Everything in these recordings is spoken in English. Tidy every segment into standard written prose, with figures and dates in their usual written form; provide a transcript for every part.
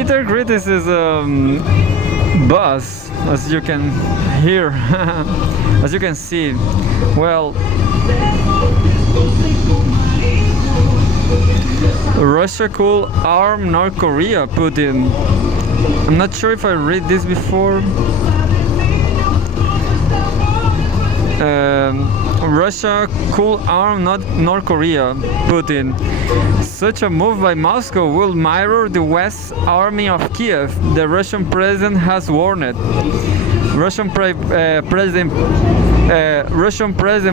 Bitter criticism buzz, as you can hear, as you can see. Well, Russia could arm North Korea, Putin. I'm not sure if I read this before. Russia could arm North Korea, Putin. Such a move by Moscow will mirror the West's arming of Kiev, the Russian president has warned. Russian President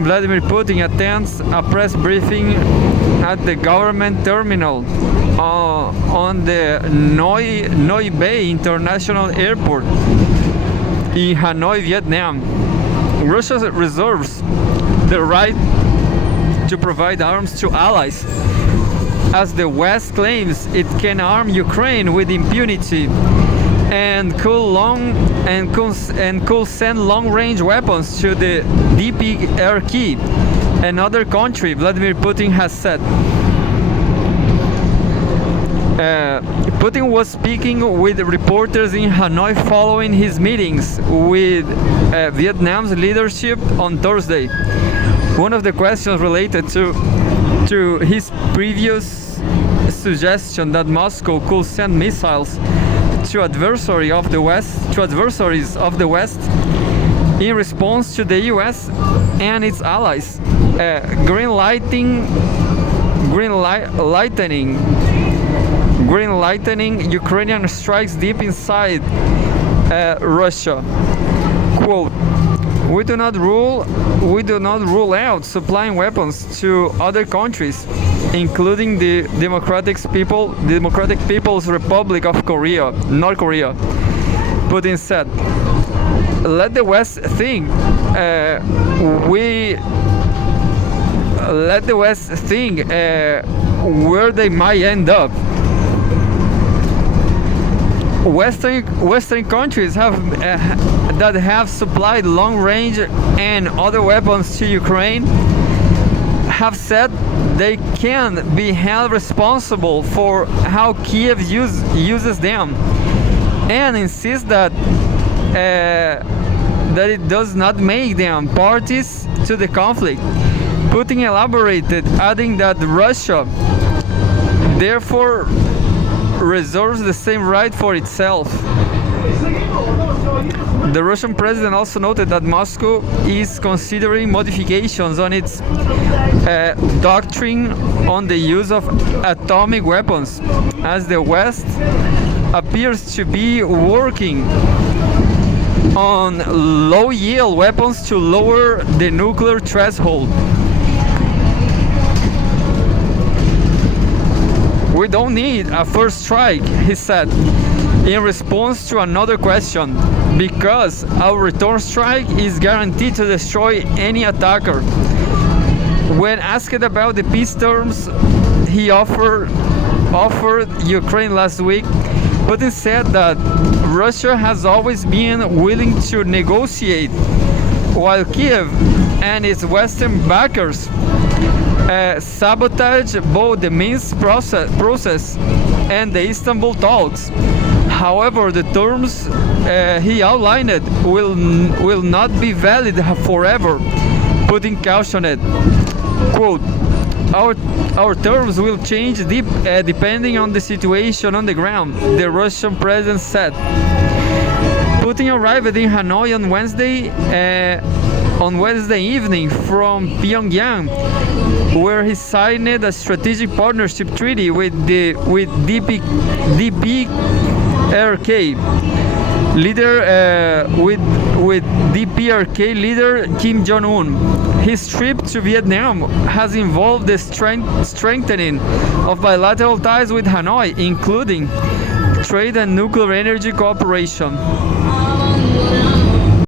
Vladimir Putin attends a press briefing at the government terminal on the Noi Bay International Airport in Hanoi, Vietnam. Russia reserves the right to provide arms to allies, as the West claims it can arm Ukraine with impunity and could send long-range weapons to the DPRK, another country, Vladimir Putin has said. Putin was speaking with reporters in Hanoi following his meetings with Vietnam's leadership on Thursday. One of the questions related to his previous suggestion that Moscow could send missiles to adversaries of the West in response to the US and its allies, green-lightening Ukrainian strikes deep inside Russia. Quote, we do not rule out supplying weapons to other countries, including the Democratic People's Republic of Korea, North Korea, Putin said. Let the West think where they might end up. Western countries that have supplied long-range and other weapons to Ukraine have said they can be held responsible for how Kiev uses them, and insist that it does not make them parties to the conflict. Putin elaborated, adding that Russia therefore reserves the same right for itself. The Russian president also noted that Moscow is considering modifications on its doctrine on the use of atomic weapons, as the West appears to be working on low-yield weapons to lower the nuclear threshold. We don't need a first strike, he said, in response to another question, because our return strike is guaranteed to destroy any attacker. When asked about the peace terms he offered Ukraine last week, Putin said that Russia has always been willing to negotiate, while Kiev and its Western backers sabotage both the Minsk process and the Istanbul talks. However, the terms he outlined will not be valid forever, Putin cautioned. Quote, our terms will change depending on the situation on the ground, the Russian president said. Putin arrived in Hanoi on Wednesday evening from Pyongyang, where he signed a strategic partnership treaty with DPRK leader Kim Jong-un. His trip to Vietnam has involved the strengthening of bilateral ties with Hanoi, including trade and nuclear energy cooperation.